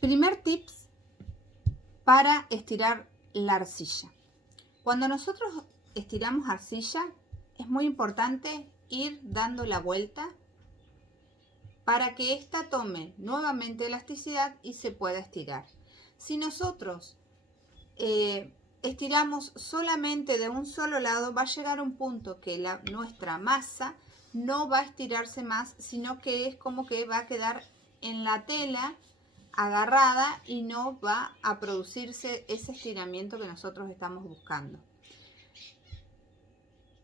Primer tips para estirar la arcilla. Cuando nosotros estiramos arcilla, es muy importante ir dando la vuelta para que ésta tome nuevamente elasticidad y se pueda estirar. Si nosotros estiramos solamente de un solo lado, va a llegar un punto que nuestra masa no va a estirarse más, sino que es como que va a quedar en la tela agarrada y no va a producirse ese estiramiento que nosotros estamos buscando.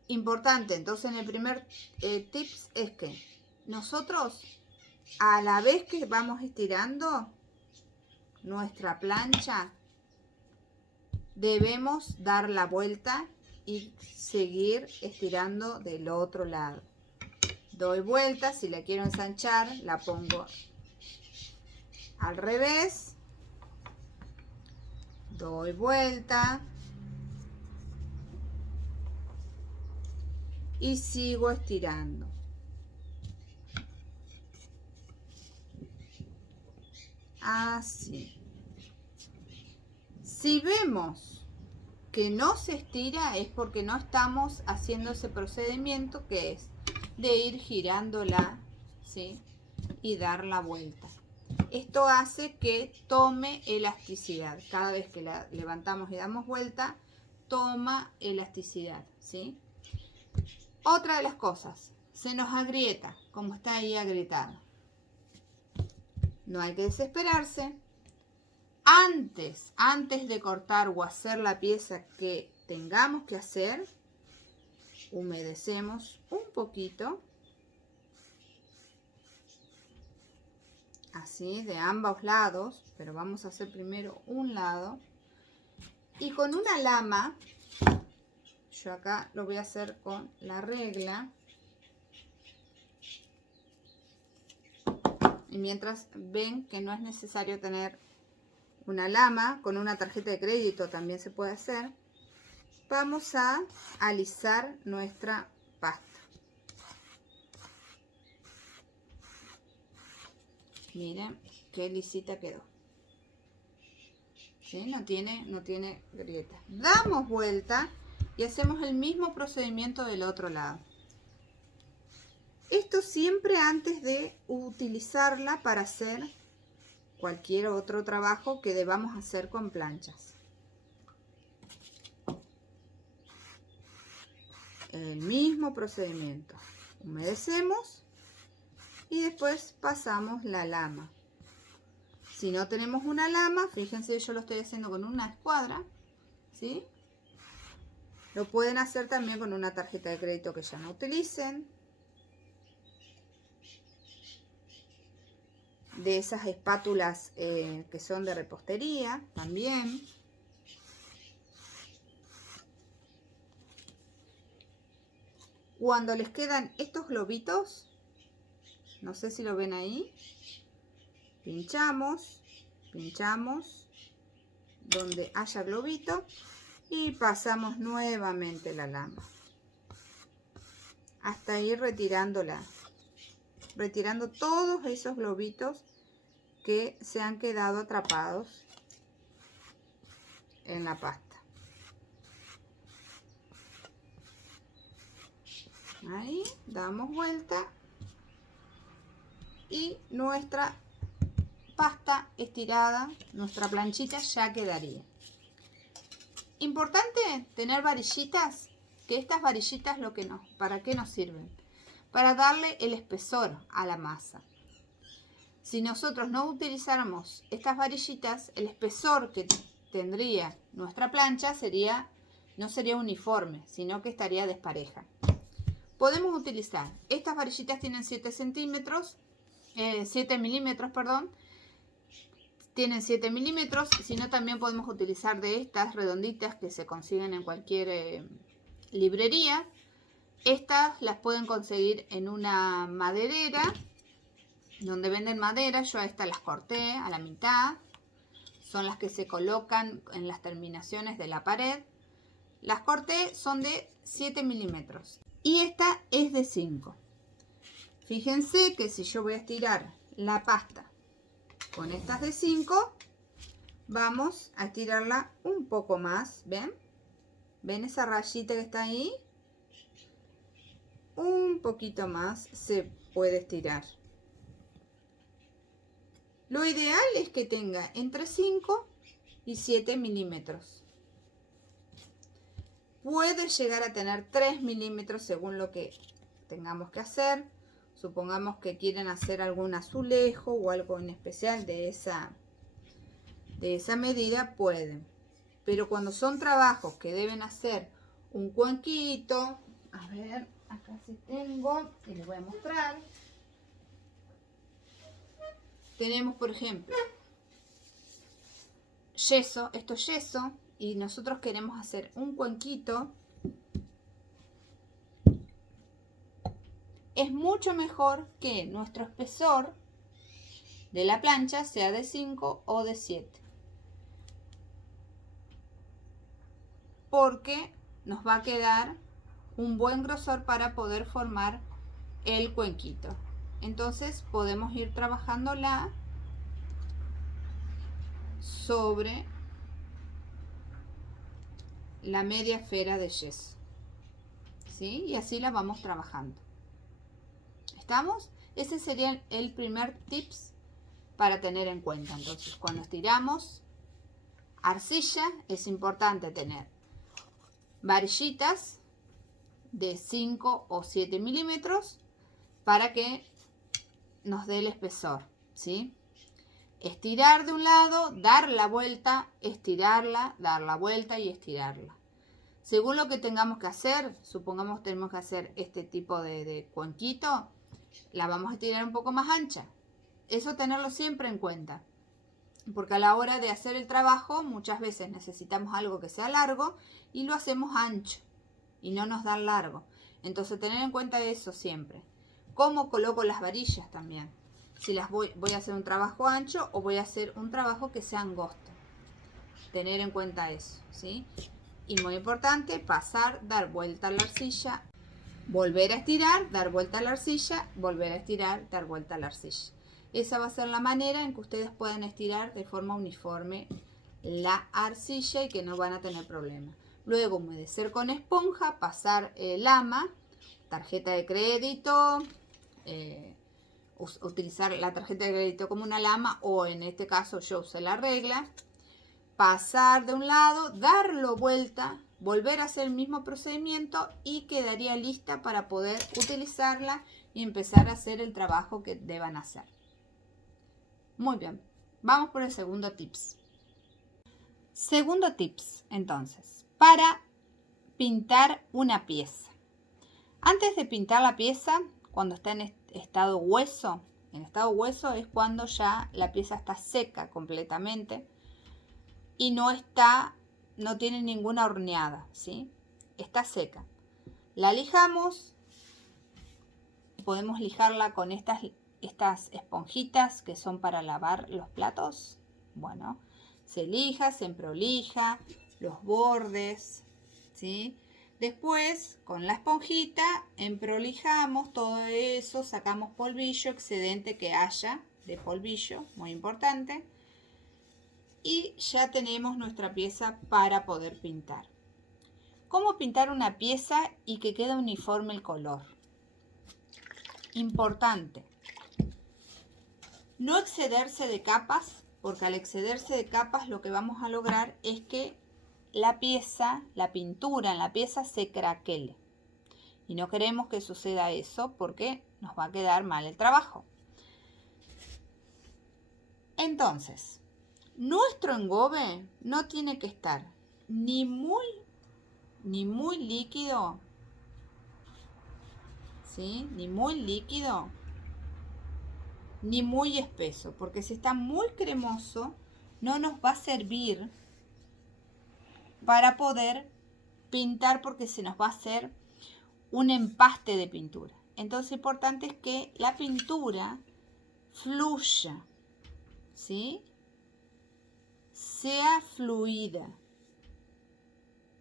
Importante, entonces en el primer tips es que nosotros a la vez que vamos estirando nuestra plancha, debemos dar la vuelta y seguir estirando del otro lado. Doy vuelta, si la quiero ensanchar, la pongo al revés. Doy vuelta. Y sigo estirando. Así. Si vemos que no se estira es porque no estamos haciendo ese procedimiento que es de ir girándola, ¿sí? Y dar la vuelta. Esto hace que tome elasticidad. Cada vez que la levantamos y damos vuelta, toma elasticidad, ¿sí? Otra de las cosas, se nos agrieta, como está ahí agrietado. No hay que desesperarse. Antes de cortar o hacer la pieza que tengamos que hacer, humedecemos un poquito. Así, de ambos lados, pero vamos a hacer primero un lado. Y con una lama, yo acá lo voy a hacer con la regla. Y mientras ven que no es necesario tener una lama, con una tarjeta de crédito también se puede hacer. Vamos a alisar nuestra pasta. Miren qué lisita quedó. ¿Sí? No tiene grieta. Damos vuelta y hacemos el mismo procedimiento del otro lado. Esto siempre antes de utilizarla para hacer cualquier otro trabajo que debamos hacer con planchas. El mismo procedimiento. Humedecemos y después pasamos la lama. Si no tenemos una lama, fíjense, yo lo estoy haciendo con una escuadra, ¿sí? Lo pueden hacer también con una tarjeta de crédito que ya no utilicen. De esas espátulas que son de repostería también. Cuando les quedan estos globitos, no sé si lo ven ahí, pinchamos donde haya globito y pasamos nuevamente la lama hasta ir retirando todos esos globitos que se han quedado atrapados en la pasta. Ahí damos vuelta y nuestra pasta estirada, nuestra planchita ya quedaría. Importante tener varillitas, que estas varillitas ¿para qué nos sirven? Para darle el espesor a la masa. Si nosotros no utilizáramos estas varillitas, el espesor que tendría nuestra plancha no sería uniforme, sino que estaría despareja. Podemos utilizar, estas varillitas tienen 7 milímetros, perdón. Tienen 7 milímetros, si no también podemos utilizar de estas redonditas que se consiguen en cualquier librería. Estas las pueden conseguir en una maderera, donde venden madera. Yo a estas las corté a la mitad. Son las que se colocan en las terminaciones de la pared. Las corté, son de 7 milímetros. Y esta es de 5. Fíjense que si yo voy a estirar la pasta con estas de 5 vamos a estirarla un poco más, ¿ven? ¿Ven esa rayita que está ahí? Un poquito más se puede estirar. Lo ideal es que tenga entre 5 y 7 milímetros. Puede llegar a tener 3 milímetros según lo que tengamos que hacer. Supongamos que quieren hacer algún azulejo o algo en especial de esa medida, pueden. Pero cuando son trabajos que deben hacer un cuenquito, a ver, acá sí tengo y les voy a mostrar. Tenemos, por ejemplo, yeso, esto es yeso, y nosotros queremos hacer un cuenquito. Es mucho mejor que nuestro espesor de la plancha sea de 5 o de 7. Porque nos va a quedar un buen grosor para poder formar el cuenquito. Entonces podemos ir trabajándola sobre la media esfera de yeso, ¿sí? Y así la vamos trabajando. ¿Estamos? Ese sería el primer tips para tener en cuenta. Entonces, cuando estiramos arcilla, es importante tener varillitas de 5 o 7 milímetros para que nos dé el espesor, ¿sí? Estirar de un lado, dar la vuelta, estirarla, dar la vuelta y estirarla. Según lo que tengamos que hacer, supongamos tenemos que hacer este tipo de cuenquito, la vamos a estirar un poco más ancha. Eso tenerlo siempre en cuenta. Porque a la hora de hacer el trabajo, muchas veces necesitamos algo que sea largo y lo hacemos ancho y no nos da largo. Entonces tener en cuenta eso siempre. ¿Cómo coloco las varillas también? Si las voy a hacer un trabajo ancho o voy a hacer un trabajo que sea angosto. Tener en cuenta eso, ¿sí? Y muy importante, pasar, dar vuelta a la arcilla, volver a estirar, dar vuelta a la arcilla, volver a estirar, dar vuelta a la arcilla. Esa va a ser la manera en que ustedes puedan estirar de forma uniforme la arcilla y que no van a tener problemas. Luego humedecer con esponja, pasar lama, tarjeta de crédito, utilizar la tarjeta de crédito como una lama o en este caso yo usé la regla. Pasar de un lado, darlo vuelta, volver a hacer el mismo procedimiento y quedaría lista para poder utilizarla y empezar a hacer el trabajo que deban hacer. Muy bien, vamos por el segundo tips. Segundo tips, entonces, para pintar una pieza. Antes de pintar la pieza, cuando está en estado hueso es cuando ya la pieza está seca completamente y no tiene ninguna horneada, ¿sí? Está seca. La lijamos, podemos lijarla con estas esponjitas que son para lavar los platos. Bueno, se lija, se emprolija los bordes, ¿sí? Después, con la esponjita, emprolijamos todo eso, sacamos polvillo, excedente que haya de polvillo, muy importante. Y ya tenemos nuestra pieza para poder pintar. ¿Cómo pintar una pieza y que quede uniforme el color? Importante. No excederse de capas, porque al excederse de capas lo que vamos a lograr es que la pintura en la pieza se craquele. Y no queremos que suceda eso porque nos va a quedar mal el trabajo. Entonces, nuestro engobe no tiene que estar ni muy líquido, ¿sí? Ni muy líquido, ni muy espeso, porque si está muy cremoso, no nos va a servir para poder pintar porque se nos va a hacer un empaste de pintura. Entonces, lo importante es que la pintura fluya, ¿sí? Sea fluida.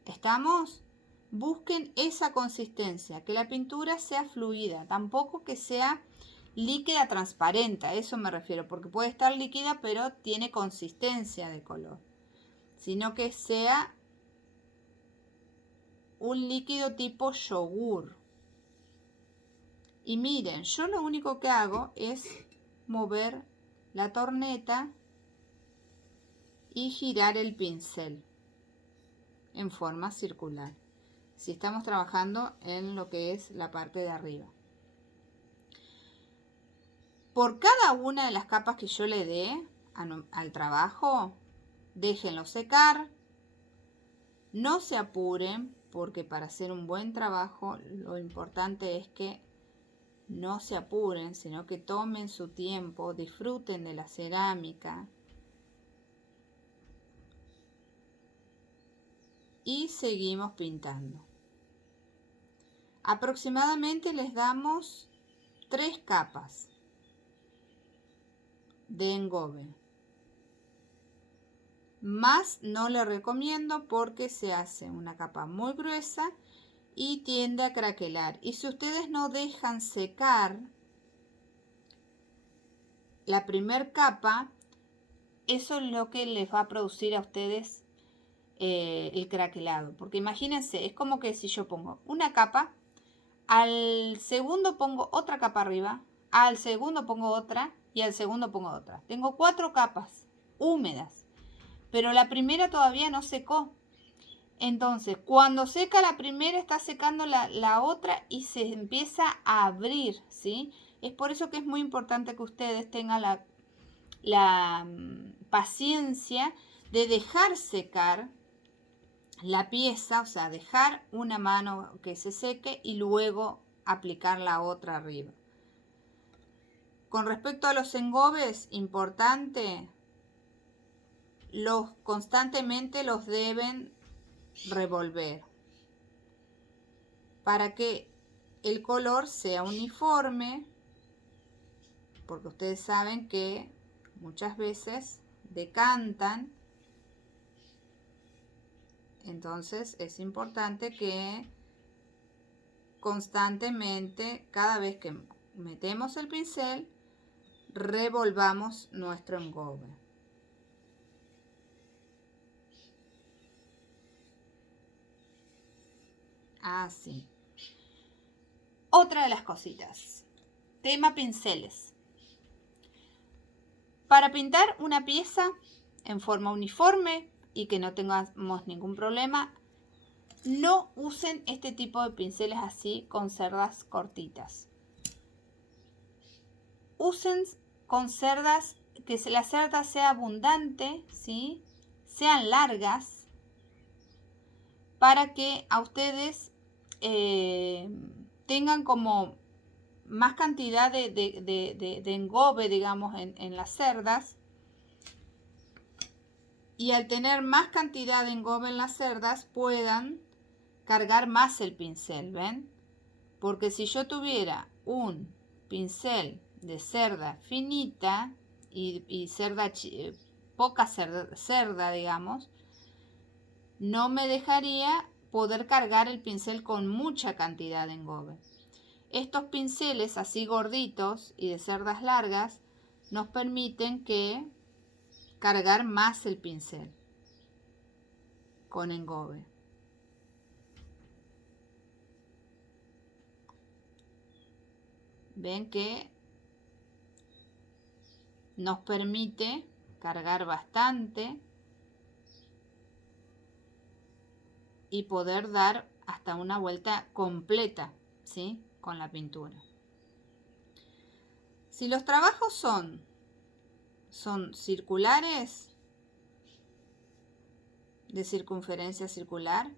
¿Estamos? Busquen esa consistencia, que la pintura sea fluida, tampoco que sea líquida transparente, a eso me refiero, porque puede estar líquida pero tiene consistencia de color, sino que sea un líquido tipo yogur. Y miren, yo lo único que hago es mover la torneta y girar el pincel en forma circular, si estamos trabajando en lo que es la parte de arriba. Por cada una de las capas que yo le dé al trabajo, déjenlo secar, no se apuren, porque para hacer un buen trabajo lo importante es que no se apuren, sino que tomen su tiempo, disfruten de la cerámica y seguimos pintando. Aproximadamente les damos 3 capas de engobe. Más no le recomiendo porque se hace una capa muy gruesa y tiende a craquelar. Y si ustedes no dejan secar la primer capa, eso es lo que les va a producir a ustedes el craquelado. Porque imagínense, es como que si yo pongo una capa, al segundo pongo otra capa arriba, al segundo pongo otra y al segundo pongo otra. Tengo 4 capas húmedas, pero la primera todavía no secó. Entonces, cuando seca la primera, está secando la otra y se empieza a abrir, ¿sí? Es por eso que es muy importante que ustedes tengan la paciencia de dejar secar la pieza, o sea, dejar una mano que se seque y luego aplicar la otra arriba. Con respecto a los engobes, importante, constantemente los deben revolver para que el color sea uniforme, porque ustedes saben que muchas veces decantan. Entonces es importante que constantemente, cada vez que metemos el pincel, revolvamos nuestro engobe. Así. Otra de las cositas. Tema pinceles. Para pintar una pieza en forma uniforme y que no tengamos ningún problema, no usen este tipo de pinceles así con cerdas cortitas. Usen con cerdas que la cerda sea abundante, ¿sí? Sean largas, para que a ustedes tengan como más cantidad de engobe, digamos, en las cerdas. Y al tener más cantidad de engobe en las cerdas, puedan cargar más el pincel, ¿ven? Porque si yo tuviera un pincel de cerda finita y cerda poca cerda, digamos, no me dejaría poder cargar el pincel con mucha cantidad de engobe. Estos pinceles así gorditos y de cerdas largas nos permiten cargar más el pincel con engobe. Ven que nos permite cargar bastante y poder dar hasta una vuelta completa, ¿sí? Con la pintura. Si los trabajos son circulares, de circunferencia circular,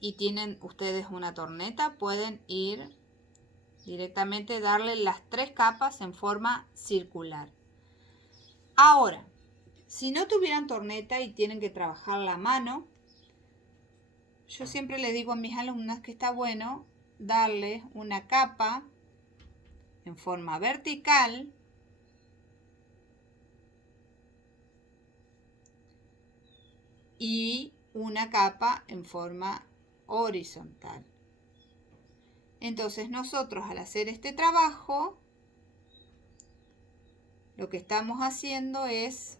y tienen ustedes una torneta, pueden ir directamente, darle las 3 capas en forma circular. Ahora, si no tuvieran torneta y tienen que trabajar la mano, yo siempre les digo a mis alumnas que está bueno darle una capa en forma vertical y una capa en forma horizontal. Entonces nosotros al hacer este trabajo, lo que estamos haciendo es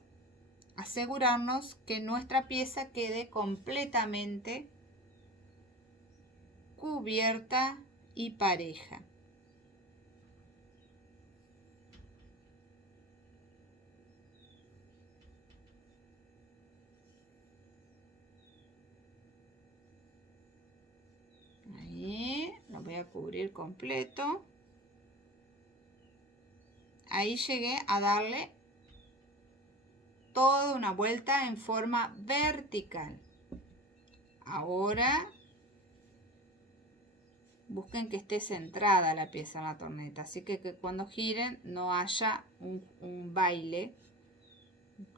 asegurarnos que nuestra pieza quede completamente cubierta y pareja. Ahí lo voy a cubrir completo. Ahí llegué a darle toda una vuelta en forma vertical. Ahora busquen que esté centrada la pieza en la torneta, así que cuando giren no haya un baile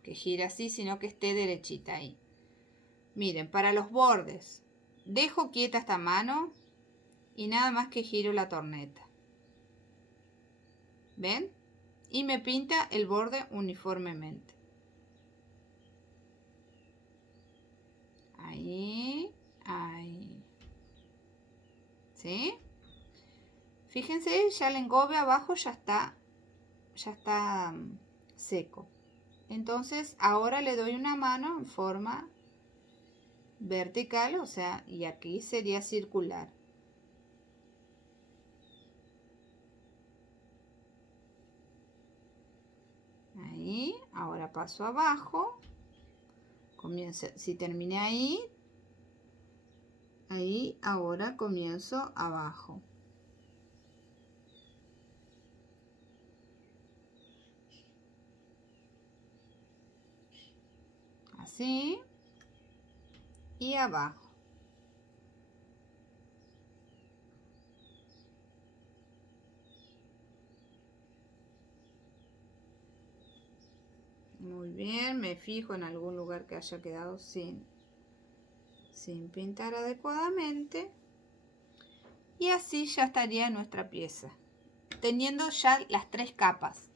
que gire así, sino que esté derechita ahí. Miren, para los bordes dejo quieta esta mano y nada más que giro la torneta. ¿Ven? Y me pinta el borde uniformemente. Ahí, ahí. ¿Sí? Fíjense, ya el engobe abajo ya está seco. Entonces ahora le doy una mano en forma vertical, o sea, y aquí sería circular. Ahí, ahora paso abajo. Comienzo, si terminé ahí, ahora comienzo abajo. Así. Y abajo. Muy bien, me fijo en algún lugar que haya quedado sin pintar adecuadamente. Y así ya estaría nuestra pieza, teniendo ya las 3 capas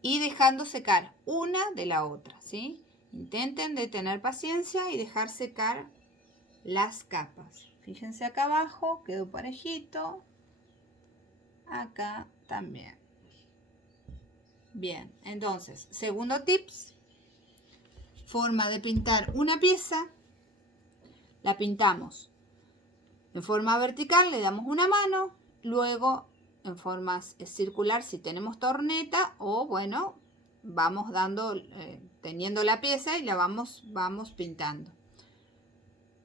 y dejando secar una de la otra, ¿sí? Intenten de tener paciencia y dejar secar las capas. Fíjense acá abajo, quedó parejito. Acá también. Bien, entonces, segundo tips. Forma de pintar una pieza. La pintamos en forma vertical, le damos una mano. Luego en forma circular si tenemos torneta, o bueno, vamos dando, teniendo la pieza y la vamos pintando.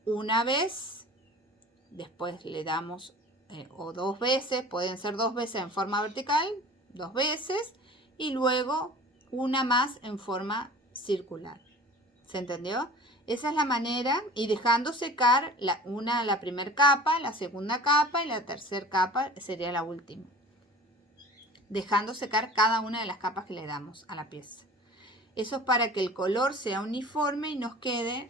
Una vez, después le damos, o 2 veces, pueden ser 2 veces en forma vertical, 2 veces, y luego una más en forma circular. ¿Se entendió? Esa es la manera, y dejando secar la primera capa, la segunda capa y la tercera capa sería la última. Dejando secar cada una de las capas que le damos a la pieza. Eso es para que el color sea uniforme y nos quede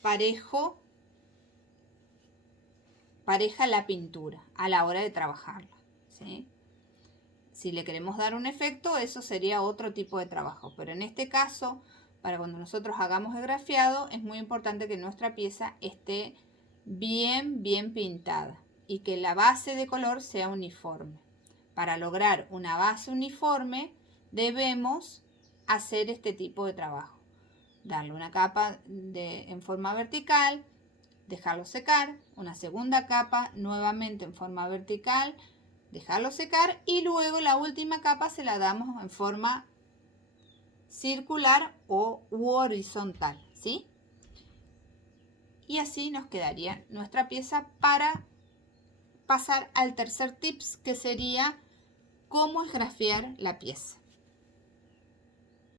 pareja la pintura a la hora de trabajarla, ¿sí? Si le queremos dar un efecto, eso sería otro tipo de trabajo, pero en este caso, para cuando nosotros hagamos el grafiado, es muy importante que nuestra pieza esté bien pintada y que la base de color sea uniforme. Para lograr una base uniforme, debemos hacer este tipo de trabajo. Darle una capa en forma vertical, dejarlo secar, una segunda capa nuevamente en forma vertical, dejarlo secar, y luego la última capa se la damos en forma circular u horizontal, ¿sí? Y así nos quedaría nuestra pieza para pasar al tercer tips, que sería cómo esgrafiar la pieza.